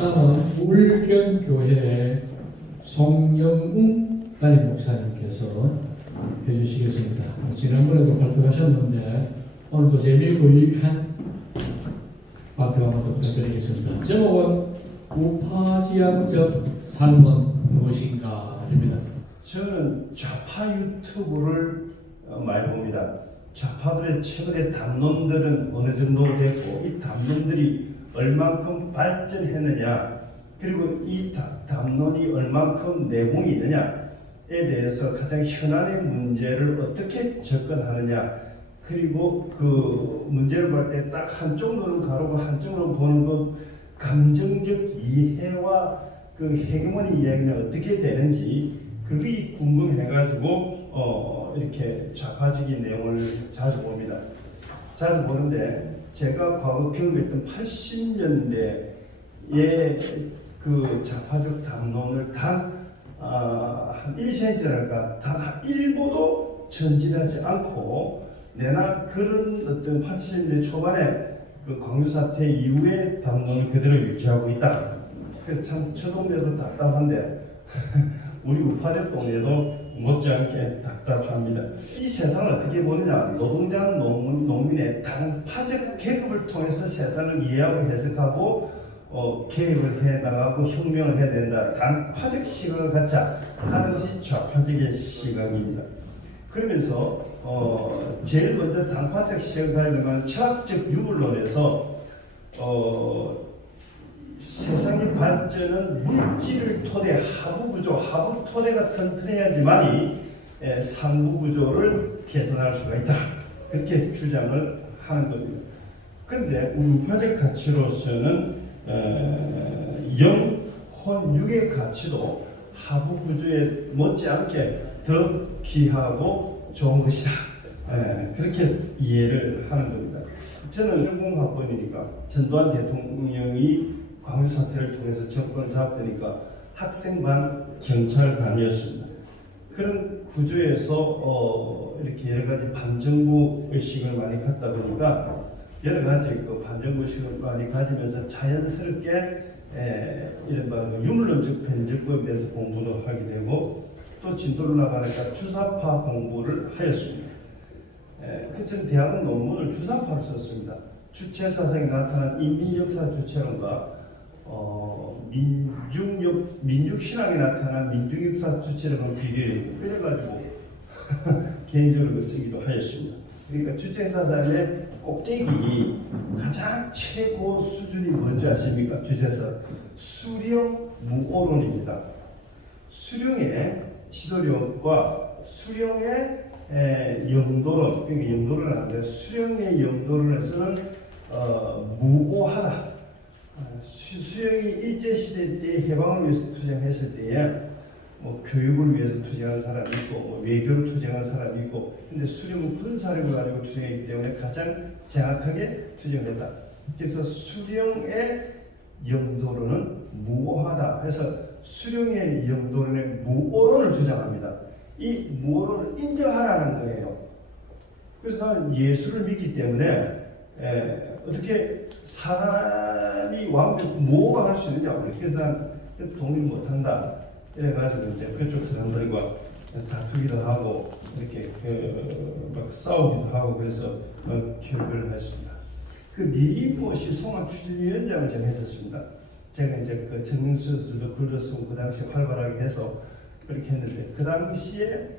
다음은 울견교회 송영웅 담임 목사님께서 해주시겠습니다. 지난번에도 발표하셨는데 오늘도 재미있고 유익한 발표 한번 더 부탁드리겠습니다. 제목은 우파지향적 삶은 무엇인가입니다. 저는 좌파 유튜브를 많이 봅니다. 좌파들의 최근의 담론들은 어느 정도 됐고 이 담론들이 얼만큼 발전했느냐, 그리고 이 담론이 얼만큼 내공이 있느냐에 대해서 가장 현안의 문제를 어떻게 접근하느냐, 그리고 그 문제를 볼 때 딱 한쪽 눈은 가로고 한쪽 눈은 보는 것, 감정적 이해와 그 헤게모니 이야기는 어떻게 되는지 그게 궁금해가지고 이렇게 좌파적인 내용을 자주 봅니다. 자주 보는데 제가 과거 경험했던 80년대의 그 좌파적 담론을 단 1cm랄까 단 1보도 전진하지 않고 내나 그런 어떤 80년대 초반에 그 광주 사태 이후의 담론을 그대로 유지하고 있다. 그래서 참 저 동네도 답답한데 우리 우파적 동네도 못지않게 답답합니다. 이 세상을 어떻게 보느냐, 노동자, 농민의 당파적 계급을 통해서 세상을 이해하고 해석하고 개혁을 해나가고 혁명을 해야 된다. 당파적 시각을 갖자 하는 것이 좌파적인 시각입니다. 그러면서 제일 먼저 당파적 시각을 가지면 철학적 유물론에서 세상의 발전은 물질을 토대, 하부구조, 하부 토대가 튼튼해야지만이 상부구조를 개선할 수가 있다. 그렇게 주장을 하는 겁니다. 그런데 우리 우파적 가치로서는 영, 혼, 육의 가치도 하부구조에 못지않게 더 귀하고 좋은 것이다. 그렇게 이해를 하는 겁니다. 저는 일본학번이니까 전두환 대통령이 광주 사태를 통해서 정권을 잡으니까 학생반, 경찰반이었습니다. 그런 구조에서 이렇게 여러 가지 반정부 의식을 많이 갖다 보니까 여러 가지 그 반정부 의식을 많이 가지면서 자연스럽게 이른바 유물론적 변절법에 대해서 공부도 하게 되고 또 진도를 나가니까 주사파 공부를 하였습니다. 그래서 저는 대학원 논문을 주사파를 썼습니다. 주체사상에 나타난 인민역사 주체론과 민족신앙에 나타난 민중역사 주체론을 비교해 그래가지고 개인적으로 쓰기도 하였습니다. 그러니까 주체사상의 꼭대기 가장 최고 수준이 뭔지 아십니까? 주체사 수령 무오론입니다. 수령의 지도력과 수령의 영도론, 그러니까 영도론을 하는데 수령의 영도론에서는 무오하다. 수령이 일제시대 때 해방을 위해서 투쟁했을 때에 뭐 교육을 위해서 투쟁한 사람이 있고 뭐 외교를 투쟁한 사람이 있고, 근데 수령은 군사력을 가지고 투쟁했기 때문에 가장 정확하게 투쟁했다. 그래서 수령의 영도론은 무오하다. 그래서 수령의 영도론의 무오론을 주장합니다. 이 무오론을 인정하라는 거예요. 그래서 나는 예수를 믿기 때문에 어떻게 사람이 완벽 무오가 할 수 있느냐, 그래서 난 동의 못한다. 이래가지고 이제 그쪽 사람들과 다투기도 하고 이렇게 막 싸우기도 하고 그래서 교육을 했습니다. 그 미리보시 송환 추진위원장을 제가 했었습니다. 제가 이제 그 전명수술도 글도 쓰고 그 당시에 활발하게 해서 그렇게 했는데, 그 당시에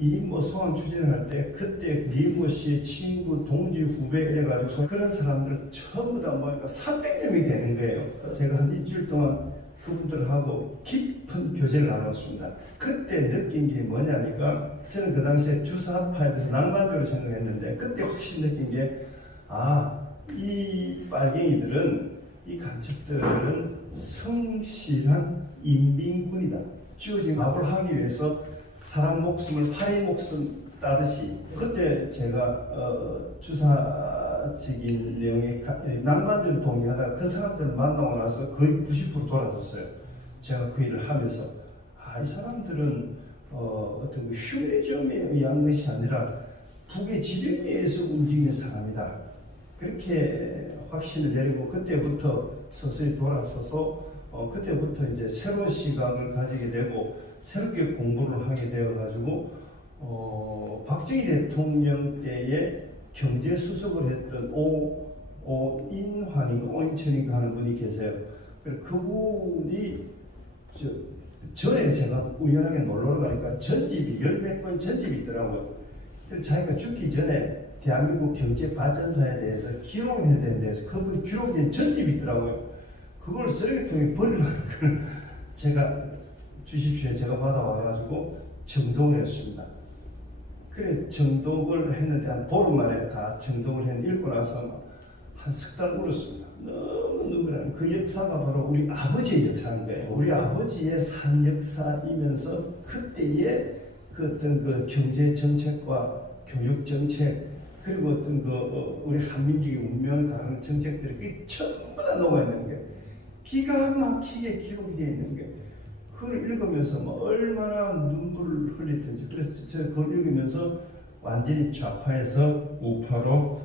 이인모 송환 추진을 할 때 그때 이인모 씨의 친구, 동지, 후배 이래가지고 그런 사람들 전부 다 모이니까 300명이 되는 거예요. 제가 한 일주일 동안 그분들하고 깊은 교제를 나눴습니다. 그때 느낀 게 뭐냐니까, 저는 그 당시에 주사파에 대해서 낭만적으로 생각했는데 그때 확실히 느낀 게, 이 빨갱이들은, 이 간첩들은 성실한 인민군이다. 주어진 밥을 하기 위해서 사람 목숨을 파리 목숨 따듯이, 그때 제가 주사적인 내용에 낭만적으로 동의하다가 그 사람들을 만나고 나서 거의 90% 돌아섰어요. 제가 그 일을 하면서 이 사람들은 어떤 휴메즘에 의한 것이 아니라 북의 지령에 의해서 움직이는 사람이다. 그렇게 확신을 내리고 그때부터 서서히 돌아서서 그때부터 이제 새로운 시각을 가지게 되고 새롭게 공부를 하게 되어가지고 박정희 대통령 때에 경제 수석을 했던 오인환인가 하는 분이 계세요. 그분이 전에 제가 우연하게 놀러 가니까 전집이 열몇 권 전집이 있더라고요. 그래서 자기가 죽기 전에 대한민국 경제 발전사에 대해서 기록해야 되는 데서 그분이 기록된 전집이 있더라고요. 그걸 쓰레기통에 버리려는 걸 제가 주십시오. 제가 받아와가지고 정독을 했습니다. 그래 정독을 했는데 한 보름 만에 다 정독을 했는데 읽고 나서 한 석 달 울었습니다. 너무 눈물이 나요. 그 역사가 바로 우리 아버지의 역사인데 우리 아버지의 산 역사이면서 그때의 그 어떤 그 경제 정책과 교육 정책 그리고 어떤 그 우리 한민족의 운명을 가는 정책들이 그 전부 다 녹아 있는 게 기가 막히게 기록이 되어 있는 게 그걸 읽으면서 뭐 얼마나 눈물을 흘렸든지 그래서 제가 그걸 읽으면서 완전히 좌파에서 우파로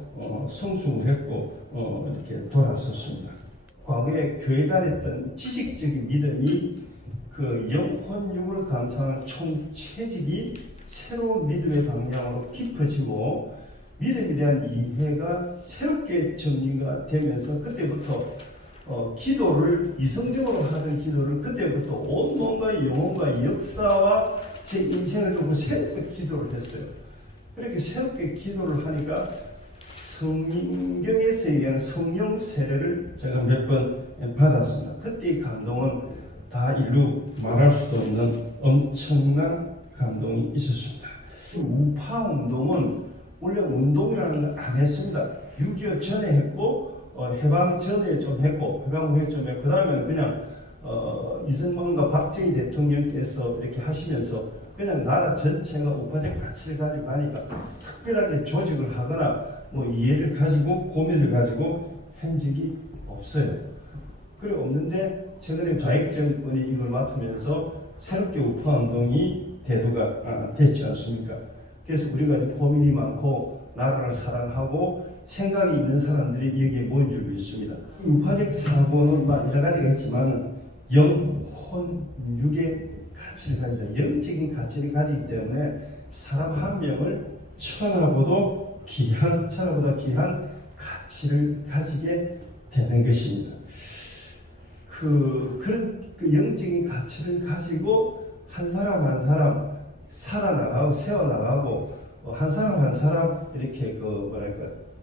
성숙을 했고 이렇게 돌아섰습니다. 과거에 교회 다녔던 지식적인 믿음이 그 영혼육을 감상하는 총체질이 새로운 믿음의 방향으로 깊어지고 믿음에 대한 이해가 새롭게 정리가 되면서 그때부터 기도를 이성적으로 하던 기도를 그때부터 온몸과 영혼과 역사와 제 인생을 두고 새롭게 기도를 했어요. 그렇게 새롭게 기도를 하니까 성경에서 얘기하는 성령 세례를 제가 몇 번 받았습니다. 그때의 감동은 다 일루 말할 수도 없는 엄청난 감동이 있었습니다. 우파 운동은 원래 운동이라는 걸 안 했습니다. 6.25 전에 했고 해방 전에 좀 했고 해방 후에 좀 했고 그 다음에는 그냥 이승만과 박정희 대통령께서 이렇게 하시면서 그냥 나라 전체가 우파적 가치를 가지고 가니까 특별하게 조직을 하거나 뭐 이해를 가지고 고민을 가지고 한 적이 없어요. 그래 없는데 최근에 좌익 정권이 이걸 맡으면서 새롭게 우파 운동이 대두가 됐지 않습니까? 그래서 우리가 고민이 많고 나라를 사랑하고 생각이 있는 사람들이 여기에 모인 줄 믿습니다. 우파적 사고는 여러 가지가 있지만 영혼, 육의 가치를 가지죠. 영적인 가치를 가지기 때문에 사람 한 명을 천하보다 귀한 가치를 가지게 되는 것입니다. 그런 영적인 가치를 가지고 한 사람 한 사람 살아나가고 세워나가고 한 사람 한 사람 이렇게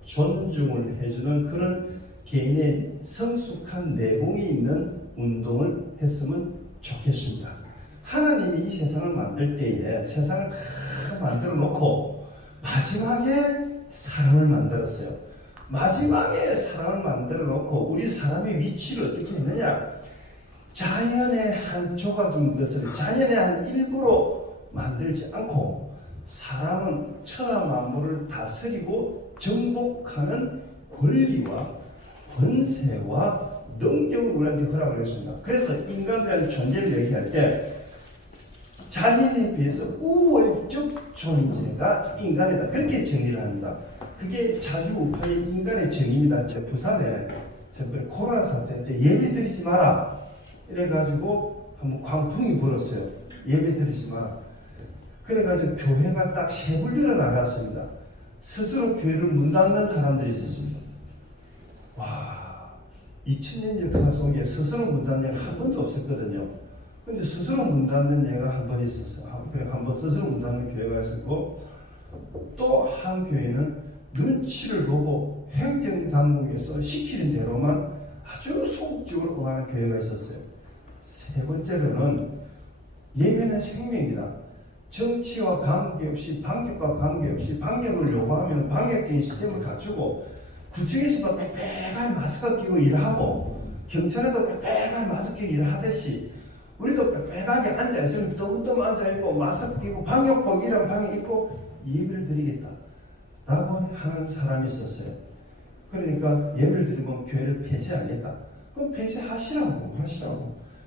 존중을 해주는 그런 개인의 성숙한 내공이 있는 운동을 했으면 좋겠습니다. 하나님이 이 세상을 만들 때에 세상을 다 만들어 놓고 마지막에 사람을 만들었어요. 마지막에 사람을 만들어 놓고 우리 사람의 위치를 어떻게 했느냐? 자연의 한 조각인 것을 자연의 한 일부로 만들지 않고 사람은 천하 만물을 다스리고 정복하는 권리와 권세와 능력을 우리한테 허락을 했습니다. 그래서 인간이라는 존재를 얘기할 때 자연에 비해서 우월적 존재가 인간이다. 그렇게 정의를 합니다. 그게 자유우파의 인간의 정의입니다. 부산에 코로나 사태 때 예배 드리지 마라 이래가지고 한번 광풍이 불었어요. 예배 드리지 마라. 그래가지고 교회가 딱 세 분류로 나갔습니다. 스스로 교회를 문 닫는 사람들이 있었습니다. 와, 2000년 역사 속에 스스로 문 닫는 한 번도 없었거든요. 근데 스스로 문 닫는 예가 한 번 있었어요. 한 번 스스로 문 닫는 교회가 있었고 또 한 교회는 눈치를 보고 행정당국에서 시키는 대로만 아주 소극적으로 하는 교회가 있었어요. 세 번째로는 예배는 생명이다. 정치와 관계없이 방역과 관계없이 방역을 요구하면 방역적인 시스템을 갖추고 구청에서도 빽빽한 마스크 끼고 일하고 경찰에도 빽빽한 마스크 끼고 일하듯이 우리도 빽빽하게 앉아있으면 더욱더 앉아있고 마스크 끼고 방역복 이런 방역 입고 예배를 드리겠다 라고 하는 사람이 있었어요. 그러니까 예배를 드리면 교회를 폐쇄하겠다. 그럼 폐쇄하시라고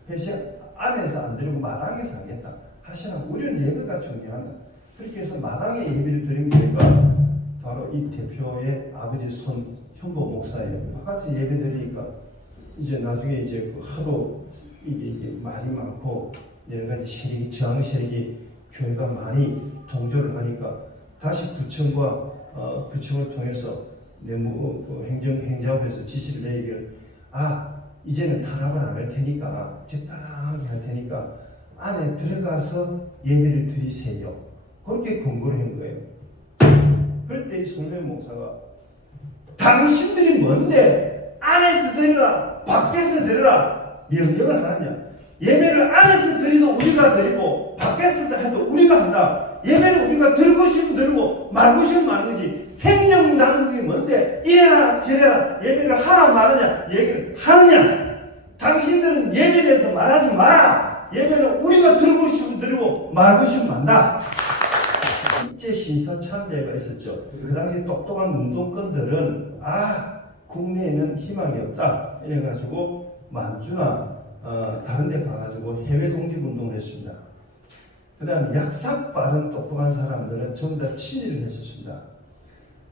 폐쇄 안에서 안 드리고 마당에서 하겠다 하시라고. 우리는 예배가 중요하다. 그렇게 해서 마당에 예배를 드린 교회가 바로 이 대표의 아버지 손 현보 목사예요. 바깥에 예배 드리니까 이제 나중에 이제 하도 이게 말이 많고 여러 가지 세력이 저항 세력이 교회가 많이 동조를 하니까 다시 구청을 통해서 내무 행정부에서 지시를 내리기를 이제는 탄압을 안 할 테니까 적당하게 할 테니까 안에 들어가서 예배를 드리세요. 그렇게 권고를 한 거예요. 그럴 때 손흥민 목사가 당신들이 뭔데 안에서 드리라 밖에서 드리라 명령을 하느냐. 예배를 안에서 드리도 우리가 드리고 밖에서 해도 우리가 한다. 예배는 우리가 들고 싶으면 들고 말고 싶으면 말는 거지. 행정당국이 뭔데 이래라 저래라 예배를 하라 말하냐 얘기를 하느냐. 당신들은 예배에 대해서 말하지 마라. 예배는 우리가 들고 싶으면 들고 말고 싶으면 만다. 일제 신사 참배가 있었죠. 그 당시 똑똑한 운동권들은 국내에는 희망이 없다 이래가지고 만주나 다른 데 가가지고 해외 독립운동을 했습니다. 그 다음에 약삭 빠른 똑똑한 사람들은 전부 다 친일을 했었습니다.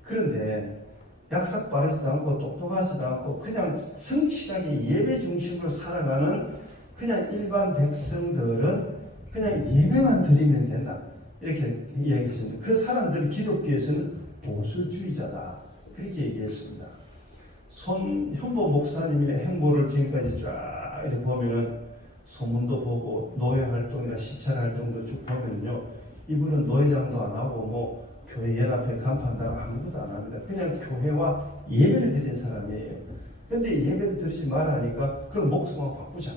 그런데 약삭 빠르지도 않고 똑똑하지도 않고 그냥 성실하게 예배 중심으로 살아가는 그냥 일반 백성들은 그냥 예배만 드리면 된다 이렇게 이야기했습니다. 그 사람들은 기독교에서는 보수주의자다 그렇게 얘기했습니다. 손현보 목사님의 행보를 지금까지 쫙 이렇게 보면은 소문도 보고 노예 활동이나 시찰 활동도 쭉 보면요, 이분은 노예장도 안 하고 교회 연합회 간판다고 아무것도 안 합니다. 그냥 교회와 예배를 드리는 사람이에요. 근데 예배를 드리지 말아 하니까 그럼 목숨만 바꾸자.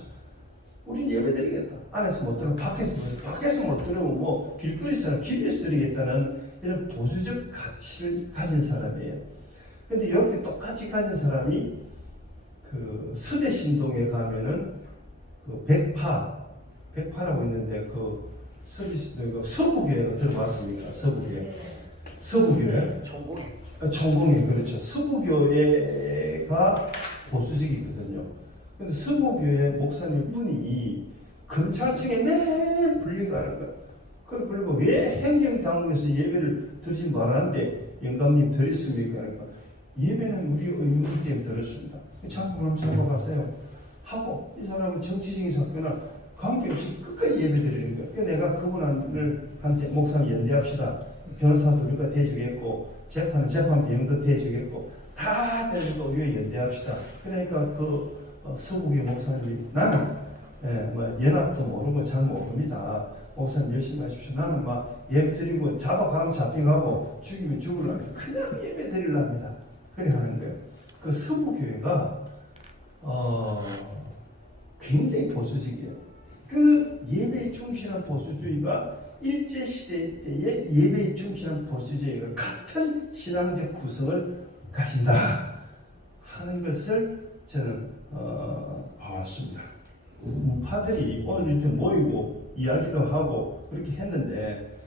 우린 예배 드리겠다. 안에서 못 드리고 밖에서 못 드리고 길거리에서는 길에서 드리겠다는 이런 보수적 가치를 가진 사람이에요. 근데 여기 똑같이 가진 사람이 그 서대신동에 가면은 그 백파라고 있는데 그 서부교회가 들어봤습니까? 서부교회. 총공회 그렇죠. 서부교회가 보수적이거든요. 근데 서부교회 목사님 분이 검찰청에 매일 불리가는 거예요. 그리고 왜 행정당국에서 예배를 드리지 말았는데 영감님 드렸습니까? 그러니까 예배는 우리 의무 때문에 들었습니다. 참고 한번 생각하세요. 하고 이 사람은 정치적인 사건이나 관계없이 끝까지 예배 드리는 거예요. 그러니까 내가 그분한테 목사님 연대합시다. 변호사도 우리가 대주겠고 재판 비용도 대주겠고 다 대주고 우리가 연대합시다. 그러니까 그 서구의 목사님이 나는 연합도 모르고 잘 모릅니다. 목사님 열심히 하십시오. 나는 예배 드리고 잡아가면 잡혀가고 죽이면 죽으려면 그냥 예배 드리려합니다. 그래 하는 거예요. 그 서구교회가 굉장히 보수적이에요. 그 예배에 충실한 보수주의가 일제시대 때의 예배에 충실한 보수주의가 같은 신앙적 구성을 가진다 하는 것을 저는 봐왔습니다. 우파들이 오늘 이렇게 모이고 이야기도 하고 그렇게 했는데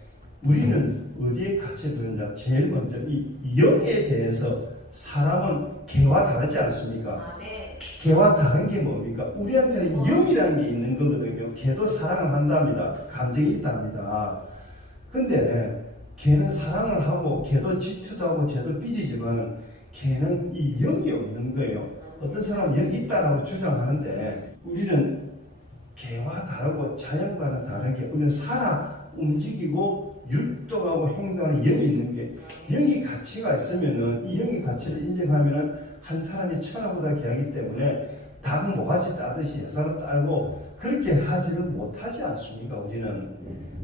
우리는 어디에 갇혀드느냐. 제일 먼저 이 영에 대해서 사람은 개와 다르지 않습니까? 개와 다른 게 뭡니까? 우리한테는 영이라는 게 있는 거거든요. 개도 사랑을 한답니다. 감정이 있답니다. 근데 개는 사랑을 하고 개도 질투도 하고 쟤도 삐지지만 개는 이 영이 없는 거예요. 어떤 사람은 영이 있다라고 주장하는데 우리는 개와 다르고 자연과는 다른 게 우리는 살아 움직이고 율동하고 행동하는 영이 있는 게 영이 가치가 있으면은 이 영의 가치를 인정하면은 한 사람이 천하보다 귀하기 때문에 닭 모가지 따듯이 해서로 따고 그렇게 하지는 못하지 않습니까? 우리는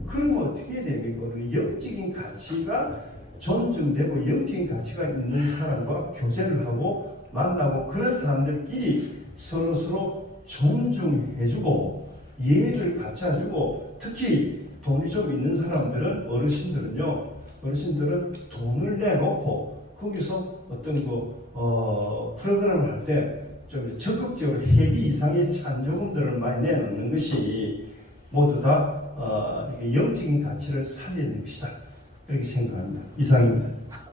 그러면 어떻게 됩니까? 영적인 가치가 존중되고 영적인 가치가 있는 사람과 교제를 하고 만나고 그런 사람들끼리 서로 존중해주고 예의를 갖춰주고 특히 돈이 좀 있는 사람들은 어르신들은 돈을 내놓고 거기서 어떤 프로그램을 할 때 좀 적극적으로 회비 이상의 찬조금들을 많이 내놓는 것이 모두 다 영적인 가치를 살리는 것이다. 그렇게 생각합니다. 이상입니다.